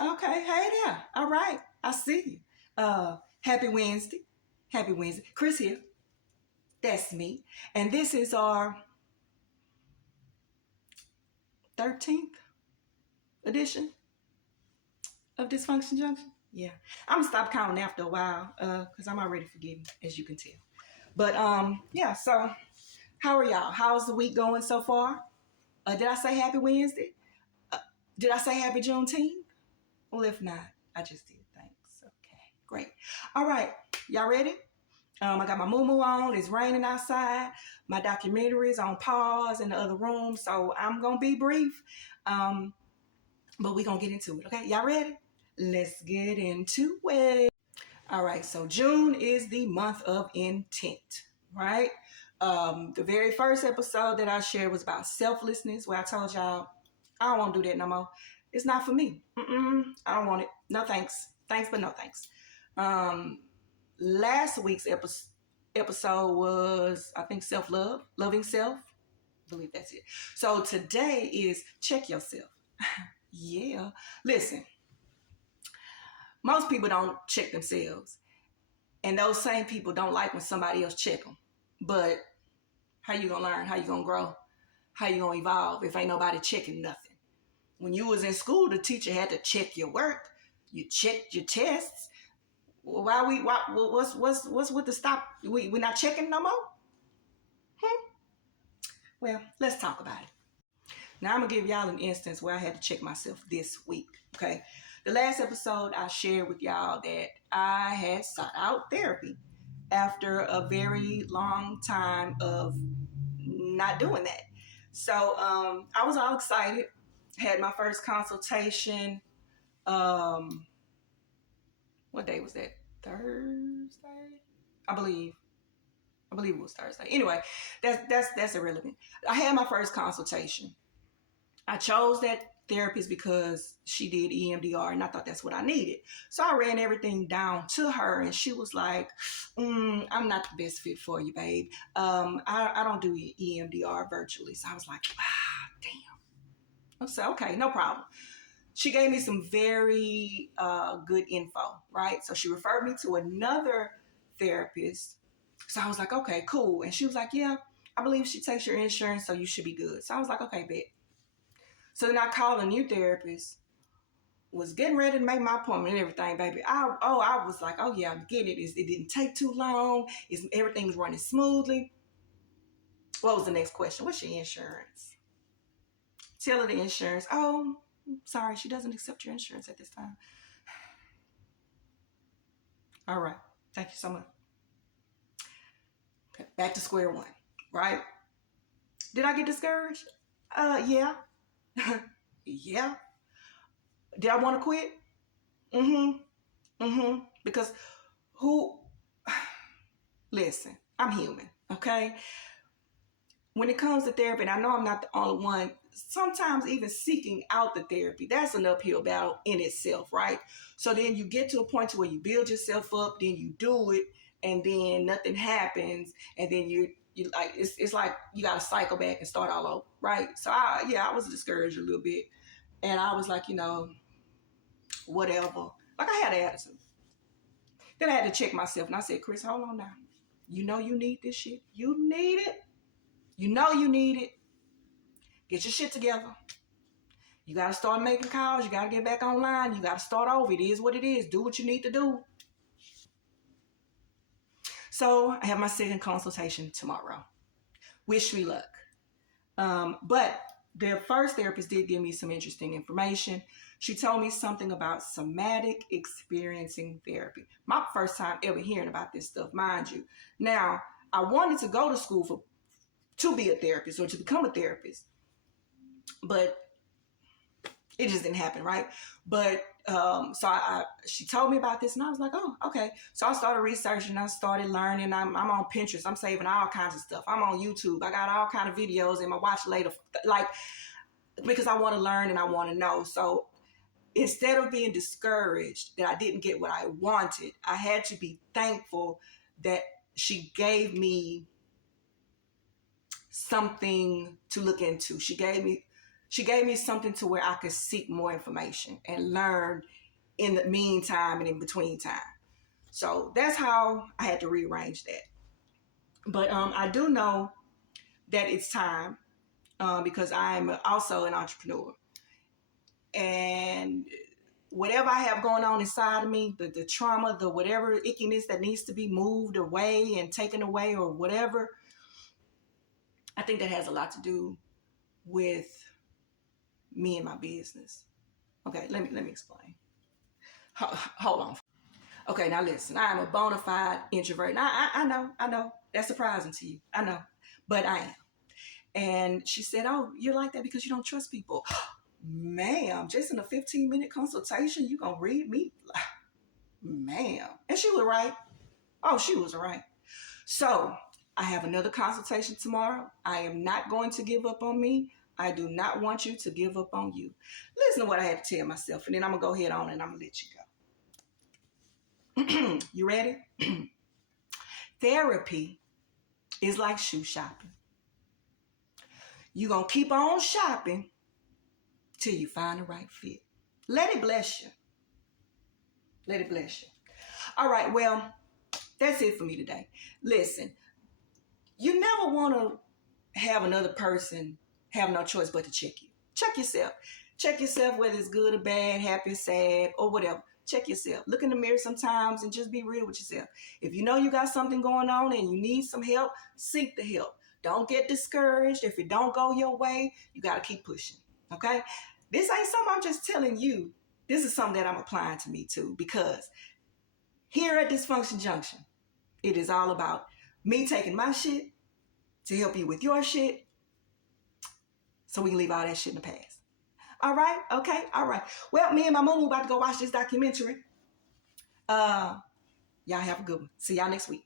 Okay, hey there. All right, I see you. Happy Wednesday. Happy Wednesday. Chris here. That's me. And this is our 13th edition of Dysfunction Junction. Yeah. I'm gonna stop counting after a while, because I'm already forgetting, as you can tell. But yeah, so how are y'all? How's the week going so far? Did I say happy Wednesday? Uh, did I say happy Juneteenth? Well, if not, I just did. Thanks. Okay, great. All right, y'all ready? I got my moo on. It's raining outside. My documentary is on pause in the other room, so I'm gonna be brief. But we're gonna get into it. Okay, y'all ready? Let's get into it. All right, so June is the month of intent, right? The very first episode that I shared was about selflessness, where I told y'all I don't want to do that no more. It's not for me. I don't want it. No thanks. Thanks, but no thanks. Last week's episode was, I think, self-love, loving self. I believe that's it. So today is check yourself. Yeah. Listen, most people don't check themselves. And those same people don't like when somebody else check them. But how you gonna learn? How you gonna grow? How you gonna evolve if ain't nobody checking nothing? When you was in school, the teacher had to check your work. You checked your tests. What's with the stop? We're not checking no more? Well, let's talk about it. Now I'm gonna give y'all an instance where I had to check myself this week. Okay. The last episode I shared with y'all that I had sought out therapy after a very long time of not doing that. So I was all excited. Had my first consultation. What day was that? Thursday, I believe. I believe it was Thursday. Anyway, that's irrelevant. I had my first consultation. I chose that therapist because she did EMDR, and I thought that's what I needed. So I ran everything down to her, and she was like, "I'm not the best fit for you, babe. I don't do EMDR virtually." So I was like, damn. I said, okay, no problem. She gave me some very good info, right? So she referred me to another therapist. So I was like, okay, cool. And she was like, yeah, I believe she takes your insurance, so you should be good. So I was like, okay, bet. So then I called a new therapist, was getting ready to make my appointment and everything, baby. I was like, oh yeah, I'm getting it. It didn't take too long. Everything was running smoothly. What was the next question? What's your insurance? Tell her the insurance. Oh, sorry, she doesn't accept your insurance at this time. All right, thank you so much. Okay, back to square one, right? Did I get discouraged? Yeah. Yeah. Did I want to quit? Because who, listen, I'm human, okay? When it comes to therapy, and I know I'm not the only one, sometimes even seeking out the therapy, that's an uphill battle in itself, right? So then you get to a point to where you build yourself up, then you do it, and then nothing happens, and then you like it's like you got to cycle back and start all over, right? So I was discouraged a little bit, and I was like, whatever. Like I had an attitude. Then I had to check myself, and I said, Chris, hold on now. You know you need this shit. You need it. You know you need it. Get your shit together. You got to start making calls. You got to get back online. You got to start over. It is what it is. Do what you need to do. So I have my second consultation tomorrow. Wish me luck. But the first therapist did give me some interesting information. She told me something about somatic experiencing therapy. My first time ever hearing about this stuff, mind you. Now, I wanted to go to school to be a therapist or to become a therapist, but it just didn't happen, right? But she told me about this, and I was like, oh, okay. So I started researching. I started learning. I'm on Pinterest. I'm saving all kinds of stuff. I'm on YouTube. I got all kind of videos in my watch later, like because I want to learn and I want to know. So instead of being discouraged that I didn't get what I wanted, I had to be thankful that she gave me something to look into. She she gave me something to where I could seek more information and learn in the meantime and in between time. So that's how I had to rearrange that. But I do know that it's time because I'm also an entrepreneur. And whatever I have going on inside of me, the trauma, the whatever ickiness that needs to be moved away and taken away or whatever, I think that has a lot to do with me and my business. Okay, let me explain. Hold on. Okay, now listen, I am a bona fide introvert. Now, I know. That's surprising to you. I know, but I am. And she said, oh, you're like that because you don't trust people. Ma'am, just in a 15-minute consultation, you gonna read me? Ma'am. And she was right. Oh, she was right. So I have another consultation tomorrow. I am not going to give up on me. I do not want you to give up on you. Listen to what I had to tell myself, and then I'm gonna go ahead on and I'm gonna let you go. You ready? Therapy is like shoe shopping. You're going to keep on shopping till you find the right fit. Let it bless you. Let it bless you. All right, well, that's it for me today. Listen, you never want to have another person have no choice but to check you. Check yourself. Check yourself whether it's good or bad, happy, sad, or whatever. Check yourself. Look in the mirror sometimes and just be real with yourself. If you know you got something going on and you need some help, seek the help. Don't get discouraged. If it don't go your way, you got to keep pushing. Okay? This ain't something I'm just telling you. This is something that I'm applying to me too, because here at Dysfunction Junction, it is all about me taking my shit to help you with your shit so we can leave all that shit in the past. All right? Okay? All right. Well, me and my mom about to go watch this documentary. Y'all have a good one. See y'all next week.